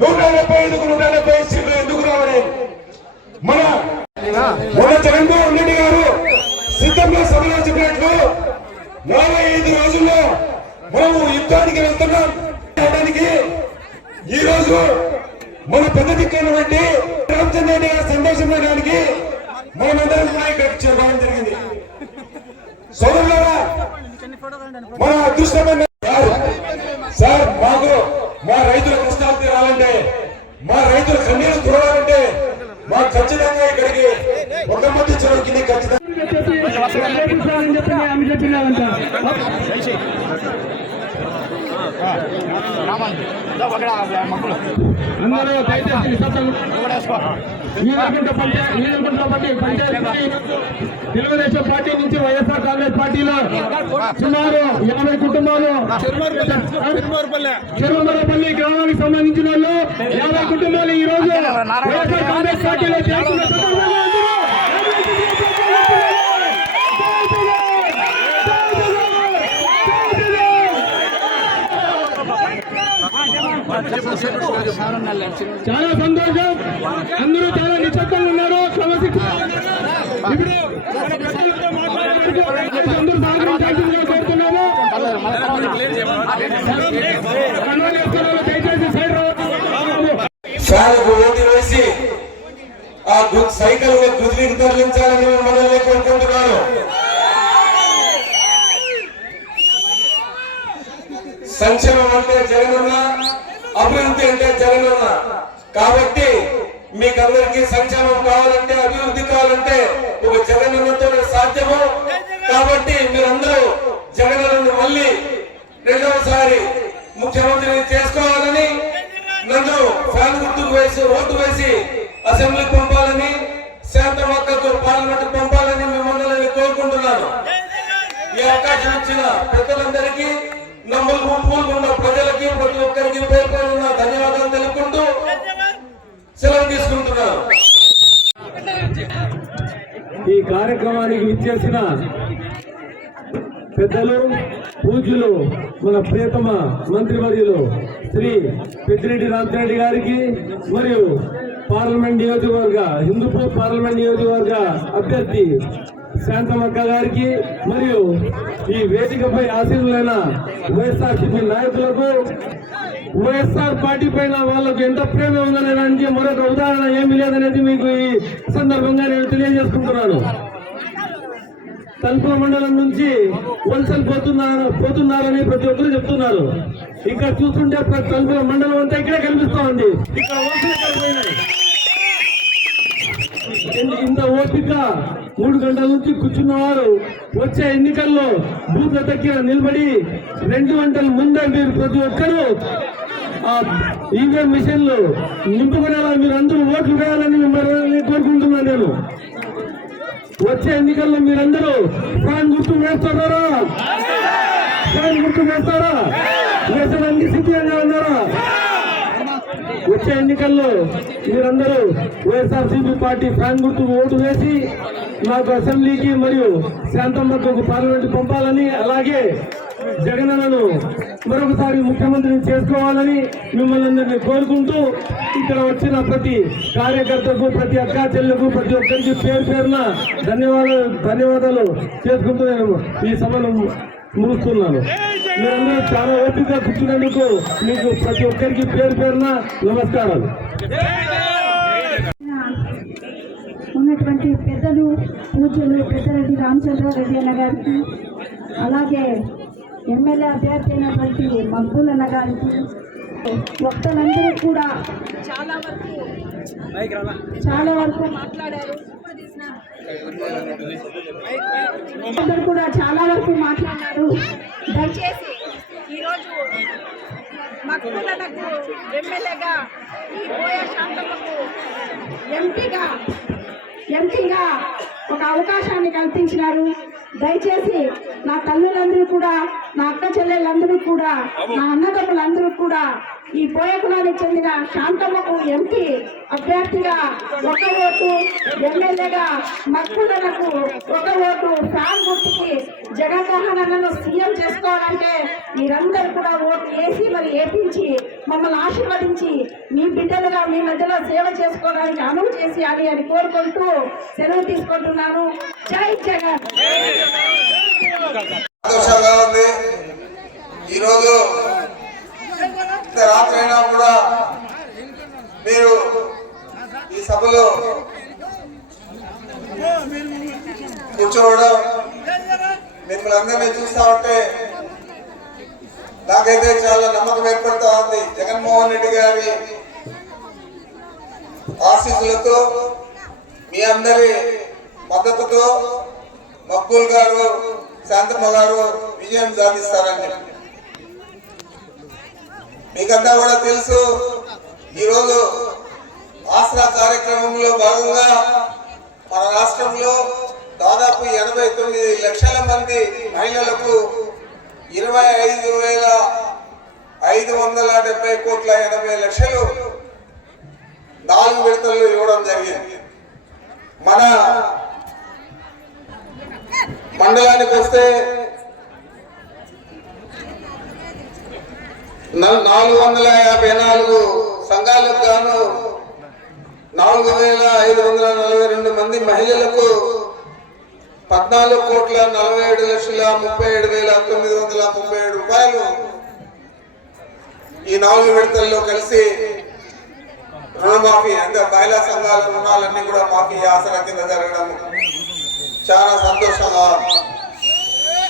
నూట డెబ్బై నూట డెబ్బై ఎందుకు రావాలి మన మన జగన్మోహన్ రెడ్డి గారు సిద్ధంగా సభలో ఐదు రోజుల్లో మనము యుద్ధానికి వెళ్తున్నాం ఈ రోజు మన పెద్ద దిక్కైనటువంటి రామచంద్ర రెడ్డి గారి సందేశం ఇవ్వడానికి మనమందరం కూడా ఇక్కడికి చేరడం జరిగింది సోదరులారా మన అదృష్టమైన సార్, మాకు మా రైతుల కష్టాలు తీరాలంటే మా రైతుల కన్నీరు తుడవాలంటే మాకు ఖచ్చితంగా ఇక్కడికి ఒక మంది చెరువుకి ఖచ్చితంగా అని చెప్పి ఆమె చెప్పినారంట అందరూ దయచేసి తెలుగుదేశం పార్టీ నుంచి వైఎస్ఆర్ కాంగ్రెస్ పార్టీలో సుమారు యాభై కుటుంబాలు చెరుమరపల్లి గ్రామానికి సంబంధించిన వాళ్ళు యాభై కుటుంబాలు ఈ రోజు వైఎస్ఆర్ కాంగ్రెస్ పార్టీలో చేస్తున్న చాలా సంతోషం. అందరూ చాలా నిశ్శబ్దంగా ఉన్నారు. క్రమశిక్షణ ఇప్పుడు అందరూ సహకరించాల్సిందిగా కోరుతున్నాము కన్వీనర్ దయచేసి సైడ్ రావాలి ఫ్యాన్కు ఓటు వేసి ఆ సైకిల్ గుదిలికి తరలించాలని మనల్ని కోరుకుంటున్నాను. సంక్షేమం అంటే జగనన్న అభివృద్ధి అంటే జగనన్న. కాబట్టి మీకు అందరికీ సంక్షేమం కావాలంటే అభివృద్ధి కావాలంటే ఒక జగనన్నతోనే సాధ్యము. కాబట్టి మీరందరూ జగనన్నను మళ్ళీ రెండవసారి ముఖ్యమంత్రిని చేసుకోవాలని నన్ను ఫ్యాన్ గుర్తుకు వేసి ఓటు వేసి అసెంబ్లీకి పంపాలని శాంతమక్కకు పార్లమెంట్ పంపాలని మిమ్మల్ని కోరుకుంటున్నాను. ఈ అవకాశం ఇచ్చిన పెద్దలందరికీ నమ్మలు పూలుకున్న ప్రజలకి ప్రతి ఒక్కరికి పేరు పేరున ధన్యవాదాలు తెలుపుకుంటూ సెలవు తీసుకుంటున్నాను. ఈ కార్యక్రమానికి విచ్చేసిన పెద్దలు పూజ్యులు మన ప్రియతమ మంత్రివర్యులు శ్రీ పెద్దిరెడ్డి రామచరెడ్డి గారికి మరియు పార్లమెంట్ నియోజకవర్గ హిందూపూర్ పార్లమెంట్ నియోజకవర్గ అభ్యర్థి శాంతమక్క గారికి మరియు ఈ వేదికపై ఆశీనులైన వైఎస్ఆర్సీపీ నాయకులకు వైఎస్ఆర్ పార్టీ పైన వాళ్ళకు ఎంత ప్రేమ ఉందనే దానికి మరొక ఉదాహరణ ఏమీ లేదనేది మీకు ఈ సందర్భంగా నేను తెలియజేసుకుంటున్నాను. తలుపుల మండలం నుంచి వలసలు పోతున్నారు పోతున్నారని ప్రతి ఒక్కరు చెప్తున్నారు. ఇక్కడ చూస్తుంటే ప్రతి తలుపుల మండలం అంతా ఇక్కడే కనిపిస్తా ఉంది. ఇక్కడ వలసలు ఇంత- ఓపిక? మూడు గంటల నుంచి కూర్చున్నవారు వచ్చే ఎన్నికల్లో బూత్ దగ్గర నిలబడి రెండు గంటల ముందే మీరు ప్రతి ఒక్కరూ ఆ ఈవీఎం మిషన్లు నింపుకునేలా మీరు అందరూ ఓట్లు వేయాలని మిమ్మల్ని కోరుకుంటున్నాను నేను. వచ్చే ఎన్నికల్లో మీరందరూ ఫ్యాన్ గుర్తు వేస్తారా? ఫ్యాన్ గుర్తు వేస్తారా వేసడానికి సిద్ధంగా ఉన్నారా వచ్చే ఎన్నికల్లో మీరందరూ వైఎస్ఆర్సీపీ పార్టీ ఫ్యాన్ గుర్తుకు ఓటు వేసి నాకు అసెంబ్లీకి మరియు శాంతమ్మకు ఒక పార్లమెంట్ పంపాలని అలాగే జగనన్నను మరొకసారి ముఖ్యమంత్రిని చేసుకోవాలని మిమ్మల్ని అందరినీ కోరుకుంటూ ఇక్కడ వచ్చిన ప్రతి కార్యకర్తకు ప్రతి అక్కా చెల్లెకు ప్రతి ఒక్కరికి పేరు పేరున ధన్యవాదాలు ధన్యవాదాలు చేసుకుంటూ నేను ఈ సభను ముగిస్తున్నాను. మీరందరూ చాలా ఓపిక కూర్చున్నందుకు మీకు ప్రతి ఒక్కరికి పేరు పేరున నమస్కారాలు. ఉన్నటువంటి పెద్దలు పూజలు పెద్దరెడ్డి రామచంద్రారెడ్డి అన్న గారికి అలాగే ఎమ్మెల్యే అభ్యర్థి అయినటువంటి మక్బూల్ అన్న గారికి వక్తలందరూ కూడా చాలా వరకు చాలా వరకు మాట్లాడారు. అందరూ కూడా చాలా వరకు మాట్లాడారు. దయచేసి ఈరోజు మక్కులకు ఎమ్మెల్యేగా ఈ పోయే ఎంపీగా ఎంపీగా ఒక అవకాశాన్ని కల్పించినారు. దయచేసి నా తల్లులందరూ కూడా నా అక్క చెల్లెళ్ళందరూ కూడా నా అన్నదమ్ములందరూ కూడా ఈ పోయ కులానికి చెందిన శాంతమ్మకు ఎంపీ అభ్యర్థిగా ఒక ఓటు ఎమ్మెల్యేగా మక్కులకు ఒక ఓటు ఫ్యాన్ గుర్తుకి జగన్మోహన్ అన్నను సీఎం చేసుకోవాలంటే మీరందరూ కూడా ఓటు వేసి మరి వేపించి మమ్మల్ని ఆశీర్వదించి మీ బిడ్డలుగా మీ మధ్యలో సేవ చేసుకోవడానికి అనువు చేసేయాలి అని కోరుకుంటూ సెలవు తీసుకుంటున్నాను. జై జగన్ ఆదర్శ ఈరోజు ఇంత రాత్రి అయినా కూడా మీరు ఈ సభలో కూర్చోవడం మిమ్మల్ని అందరినీ చూస్తా ఉంటే నాకైతే చాలా ఏర్పడతా ఉంది జగన్మోహన్ రెడ్డి గారి ఆశీస్సులతో మీ అందరి మద్దతుతో మక్బూల్ గారు శాంతమ్మ గారు విజయం సాధిస్తారని మీకంతా కూడా తెలుసు ఈరోజు ఆసరా కార్యక్రమంలో భాగంగా మన రాష్ట్రంలో దాదాపు ఎనభై తొమ్మిది లక్షల మంది మహిళలకు ఇరవై ఐదు వేల ఐదు వందల డెబ్బై కోట్ల ఎనభై లక్షలు నాలుగు విడతల్లో ఇవ్వడం జరిగింది. మన మండలానికి వస్తే నాలుగు వందల యాభై నాలుగు సంఘాలకు గాను నాలుగు వేల ఐదు వందల నలభై రెండు మంది మహిళలకు పద్నాలుగు కోట్ల నలభై ఏడు లక్షల ముప్పై ఏడు వేల తొమ్మిది వందల ముప్పై ఏడు రూపాయలు ఈ నాలుగు విడతల్లో కలిసి రుణమాఫీ అంటే మహిళా సంఘాల రుణాలన్నీ కూడా మాఫీ ఆసరా కింద జరగడం చాలా సంతోషంగా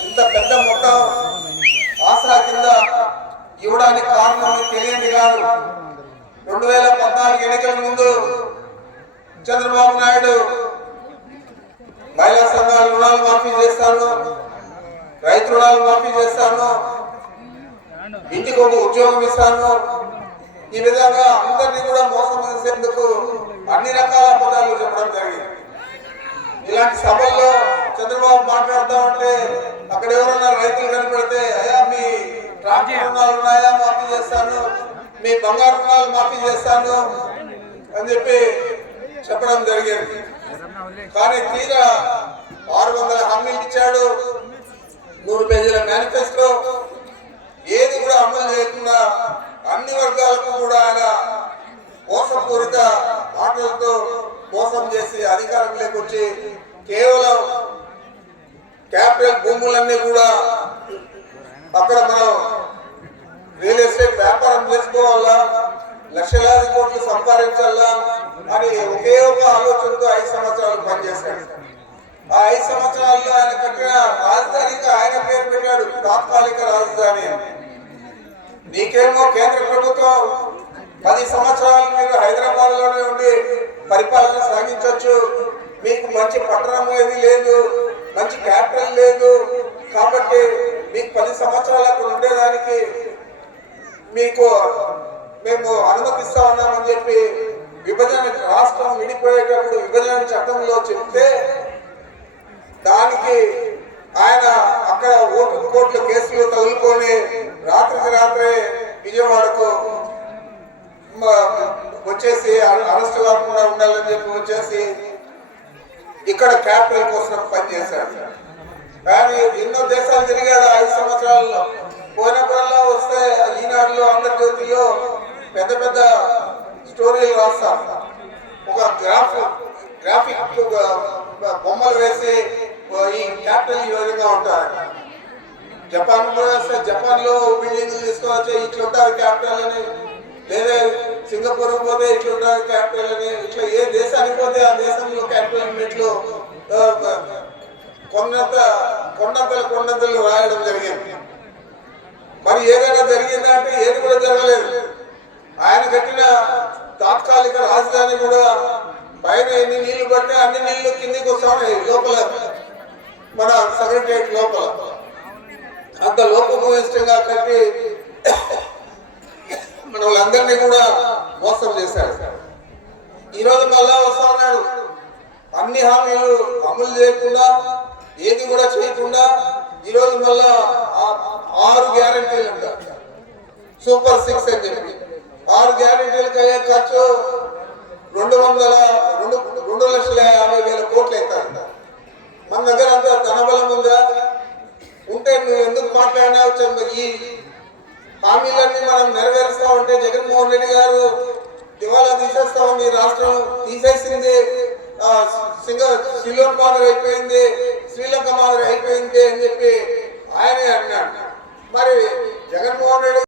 ఇంత పెద్ద మొత్తం ఆసరా కింద ఇవ్వడానికి కారణం మీకు తెలియంది కాదు. రెండు వేల పద్నాలుగు ఎన్నికల ముందు చంద్రబాబు నాయుడు మహిళా సంఘాల రుణాలు మాఫీ చేస్తాను రైతు రుణాలు మాఫీ చేస్తాను ఇంటికి ఒక ఉద్యోగం ఇస్తాను. ఈ విధంగా అందరినీ కూడా మోసం చేసేందుకు అన్ని రకాల పదాలు చెప్పడం జరిగింది. ఇలాంటి సభల్లో చంద్రబాబు మాట్లాడుతూ ఉంటే అక్కడ ఎవరన్నా రైతులు కనపడితే అయ్యా మీ ట్రాక్టర్ రుణాలు ఉన్నాయా? మాఫీ చేస్తాను. మీ బంగారు రుణాలు మాఫీ చేస్తాను. అని చెప్పి చెప్పడం జరిగింది. కానీ తీరా ఆరు వందల హామీలు ఇచ్చాడు. నూరు పేజీల మేనిఫెస్టో. ఏది కూడా అమలు చేయకుండా అన్ని వర్గాలకు కూడా ఆయన మోసపూరిత మాటలతో మోసం చేసి అధికారంలోకి వచ్చి కేవలం క్యాపిటల్ భూములన్నీ కూడా అక్కడ మనం రియల్ ఎస్టేట్ వ్యాపారం చేసుకోవాలా? లక్షలాది కోట్లు సంపాదించాలా? అని ఒకే ఒక ఆలోచనతో ఐదు సంవత్సరాలు పనిచేశాడు. ఆ ఐదు సంవత్సరాల్లో ఆయన కట్టిన రాజధానికి ఆయన పేరు పెట్టాడు తాత్కాలిక రాజధాని అని. నీకేమో కేంద్ర ప్రభుత్వం పది సంవత్సరాలు మీరు హైదరాబాద్లోనే ఉండి పరిపాలన సాగించవచ్చు మీకు మంచి పట్టణం ఏది లేదు మంచి క్యాపిటల్ లేదు కాబట్టి మీకు పది సంవత్సరాలు అక్కడ ఉండేదానికి మీకు మేము అనుమతిస్తా ఉన్నామని చెప్పి విభజన రాష్ట్రం విడిపోయేటప్పుడు విభజన చట్టంలో చెప్తే దానికి ఆయన అక్కడ ఓటు కోట్ల కేసులు తగులుకొని రాత్రికి రాత్రే విజయవాడకు వచ్చేసి అరెస్ట్ కాకుండా ఉండాలని చెప్పి వచ్చేసి ఇక్కడ క్యాపిటల్ కోసం పనిచేశాడు కానీ ఎన్నో దేశాలు తిరిగాడు ఐదు సంవత్సరాల్లో. పోయినప్పుడల్లా వస్తే ఈనాడులో ఆంధ్రజ్యోతిలో పెద్ద పెద్ద స్టోరీలు రాస్తారు. ఒక గ్రాఫ్ గ్రాఫిక్ బొమ్మలు వేసి ఈ క్యాపిటల్ ఈ విధంగా ఉంటారు జపాన్ కూడా జపాన్లో బిల్డింగ్ తీసుకోవచ్చు ఇట్లా ఉంటారు క్యాపిటల్ అని లేదా సింగపూర్ పోతే ఇట్లా ఉంటారు క్యాపిటల్ అని ఇట్లా ఏ దేశానికి పోతే ఆ దేశంలో క్యాపిటల్ ఇట్లు కొండంత కొండంతలు కొండంతలు రాయడం జరిగింది. మరి ఏదైనా జరిగిందంటే ఏది కూడా జరగలేదు. ఆయన కట్టిన తాత్కాలిక రాజధాని కూడా పైన ఎన్ని నీళ్ళు పడితే అన్ని నీళ్ళు కిందికి వస్తా లోపల. మన సెక్రటరియట్ లోపల. అంత లోపభూయిష్టంగా కట్టి మన వాళ్ళందరినీ కూడా మోసం చేశాడు. ఈ రోజు మళ్ళా వస్తా ఉన్నాడు అన్ని హామీలు అమలు చేయకుండా ఏది కూడా చేయకుండా ఈ రోజు మళ్ళా ఆరు గ్యారంటీలు అంటారు సూపర్ సిక్స్ అని చెప్పి. ఆరు గ్యారెంటీలకు అయ్యే ఖర్చు రెండు వందల రెండు రెండు లక్షల యాభై వేల కోట్లు అవుతాయంట. మన దగ్గర అంత ధనబలం ఉందా? ఉంటే నువ్వు ఎందుకు మాట్లాడినావు ఈ హామీలన్నీ మనం నెరవేరుస్తా ఉంటే జగన్మోహన్ రెడ్డి గారు దివాలా తీసేస్తా ఉంది రాష్ట్రం. తీసేసింది ఆ, సింగ శ్రీలంక మాదిరి అయిపోయింది శ్రీలంక మాదిరి అయిపోయింది అని చెప్పి ఆయనే అన్నాడు. మరి జగన్మోహన్ రెడ్డి